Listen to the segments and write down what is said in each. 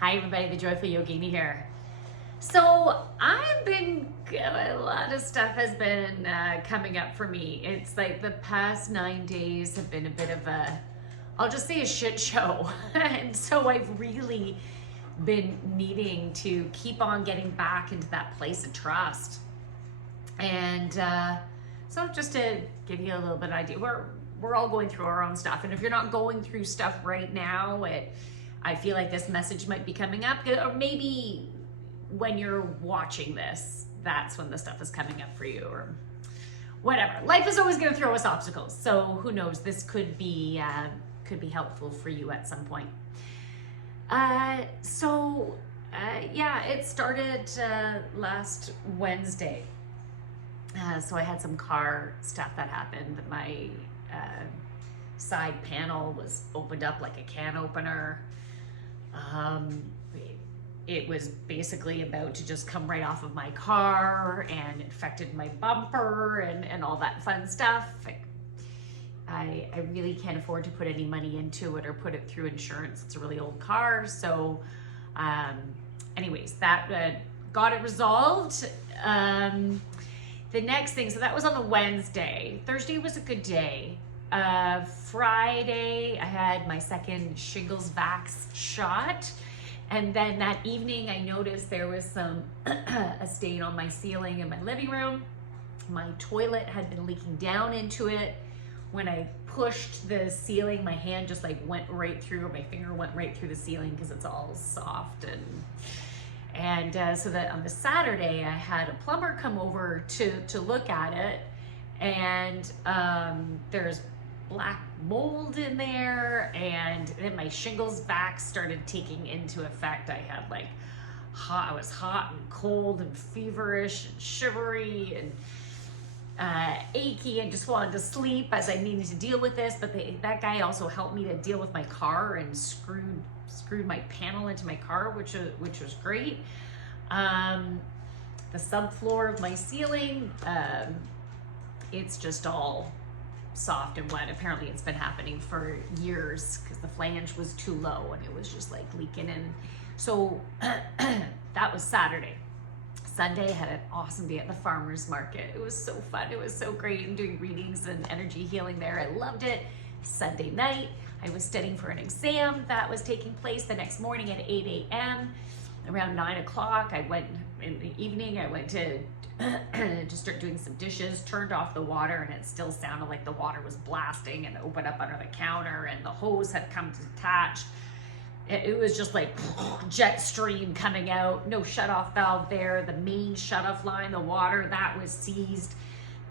Hi everybody, the Joyful Yogini here. So a lot of stuff has been coming up for me. It's like the past 9 days have been a bit of I'll just say a shit show. And so I've really been needing to keep on getting back into that place of trust. And so just to give you a little bit of idea, we're all going through our own stuff. And if you're not going through stuff right now, I feel like this message might be coming up, or maybe when you're watching this, that's when the stuff is coming up for you, or whatever. Life is always going to throw us obstacles, so who knows? This could be helpful for you at some point. Yeah, it started last Wednesday. So I had some car stuff that happened. My side panel was opened up like a can opener. It was basically about to just come right off of my car and infected my bumper and all that fun stuff. I really can't afford to put any money into it or put it through insurance. It's a really old car. So anyways, that got it resolved. The next thing, so that was on the Wednesday. Thursday was a good day. Friday, I had my second shingles vax shot. And then that evening, I noticed there was a stain on my ceiling in my living room. My toilet had been leaking down into it. When I pushed the ceiling, my hand just like went right through, or my finger went right through the ceiling because it's all soft. And so that on the Saturday, I had a plumber come over to look at it. And there's black mold in there, and then my shingles vax started taking into effect. I had like I was hot and cold and feverish and shivery and achy and just wanted to sleep as I needed to deal with this. But that guy also helped me to deal with my car and screwed my panel into my car, which was great. The subfloor of my ceiling, it's just all soft and wet. Apparently it's been happening for years because the flange was too low and it was just like leaking in. So that was Saturday. Sunday, I had an awesome day at the farmer's market. It was so fun. It was so great. I'm doing readings and energy healing there. I loved it. Sunday night, I was studying for an exam that was taking place the next morning at 8 a.m. Around 9 o'clock, I went in the evening, I went to start doing some dishes, turned off the water, and it still sounded like the water was blasting, and opened up under the counter, and the hose had come detached. It was just like jet stream coming out, no shut-off valve there. The main shut-off line, the water, that was seized.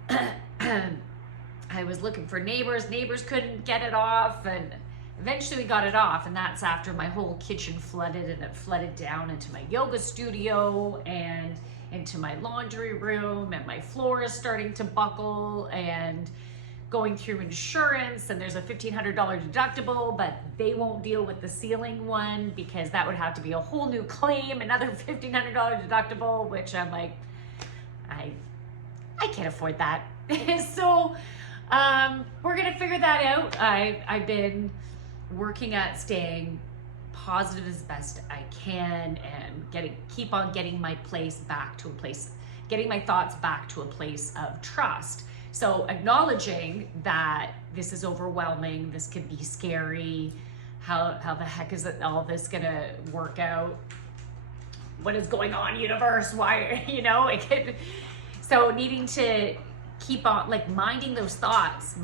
I was looking for neighbors couldn't get it off, and eventually we got it off, and that's after my whole kitchen flooded, and it flooded down into my yoga studio and into my laundry room, and my floor is starting to buckle, and going through insurance, and there's a $1,500 deductible, but they won't deal with the ceiling one because that would have to be a whole new claim, another $1,500 deductible, which I'm like, I can't afford that. So we're gonna figure that out. I've been working at staying positive as best I can and keep on getting my thoughts back to a place of trust. So acknowledging that this is overwhelming, this could be scary, how the heck is all this gonna work out? What is going on, universe? Why, so needing to keep on like minding those thoughts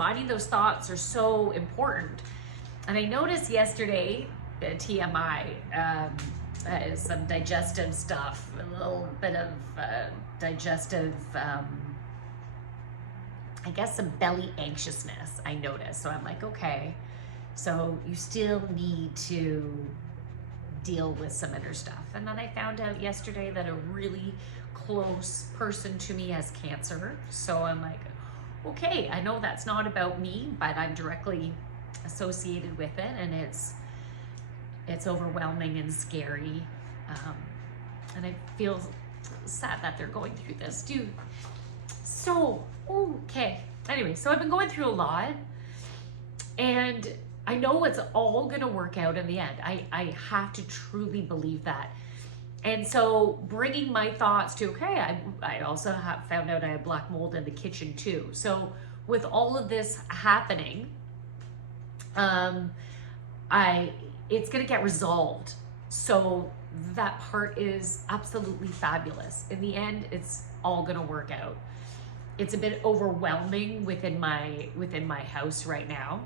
are so important. And I noticed yesterday, TMI, some digestive stuff, a little bit of digestive, I guess some belly anxiousness I noticed. So I'm like, okay, so you still need to deal with some inner stuff. And then I found out yesterday that a really close person to me has cancer. So I'm like, okay, I know that's not about me, but I'm directly associated with it, and it's overwhelming and scary, and I feel sad that they're going through this too. So okay, anyway, so I've been going through a lot, and I know it's all going to work out in the end. I have to truly believe that. And so bringing my thoughts to, okay, I also have found out I have black mold in the kitchen too. So with all of this happening, it's going to get resolved. So that part is absolutely fabulous. In the end, it's all going to work out. It's a bit overwhelming within my house right now.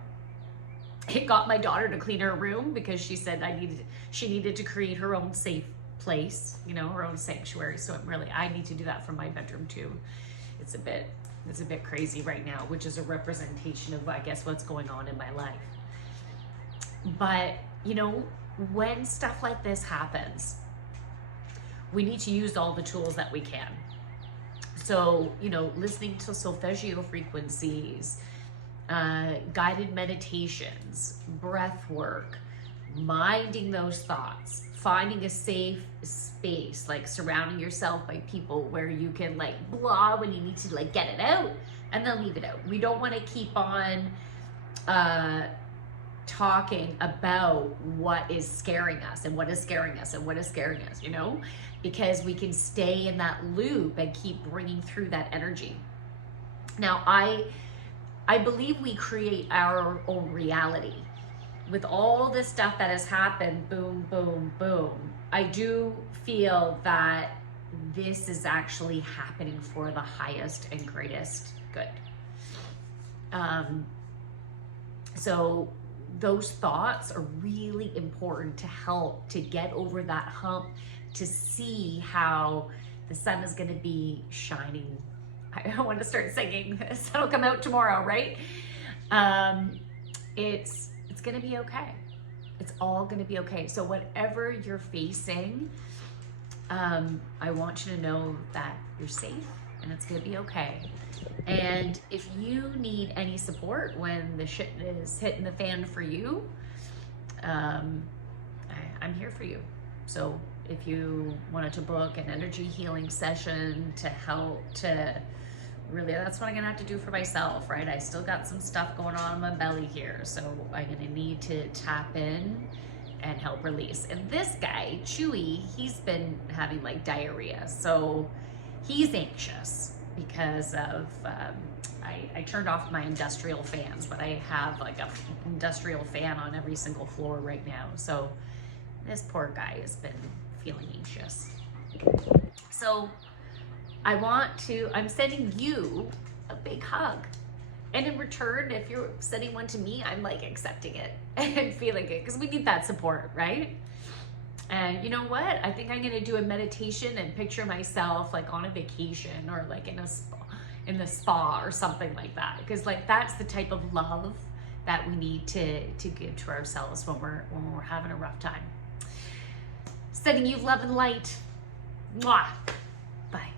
It got my daughter to clean her room because she said she needed to create her own safe place, you know, her own sanctuary. So I need to do that for my bedroom too. It's a bit crazy right now, which is a representation of, I guess, what's going on in my life. But, you know, when stuff like this happens, we need to use all the tools that we can. So, you know, listening to solfeggio frequencies, guided meditations, breath work, minding those thoughts, finding a safe space, like surrounding yourself by people where you can like blah when you need to like get it out and then leave it out. We don't want to keep on talking about what is scaring us and what is scaring us and what is scaring us, you know, because we can stay in that loop and keep bringing through that energy. Now, I believe we create our own reality. With all this stuff that has happened, boom, boom, boom, I do feel that this is actually happening for the highest and greatest good. So those thoughts are really important to help to get over that hump, to see how the sun is going to be shining. I want to start singing. The sun will come out tomorrow, right? It's going to be okay. It's all going to be okay. So whatever you're facing, I want you to know that you're safe and it's going to be okay. And if you need any support when the shit is hitting the fan for you, I'm here for you. So if you wanted to book an energy healing session to help to really, that's what I'm gonna have to do for myself, right? I still got some stuff going on in my belly here, so I'm gonna need to tap in and help release. And this guy, Chewy, he's been having like diarrhea, so he's anxious because of, I turned off my industrial fans, but I have like a industrial fan on every single floor right now. So this poor guy has been feeling anxious. So I'm sending you a big hug. And in return, if you're sending one to me, I'm like accepting it and feeling it because we need that support, right? And you know what? I think I'm gonna do a meditation and picture myself like on a vacation or like in the spa or something like that. Because like that's the type of love that we need to give to ourselves when we're having a rough time. Sending you love and light. Mwah. Bye.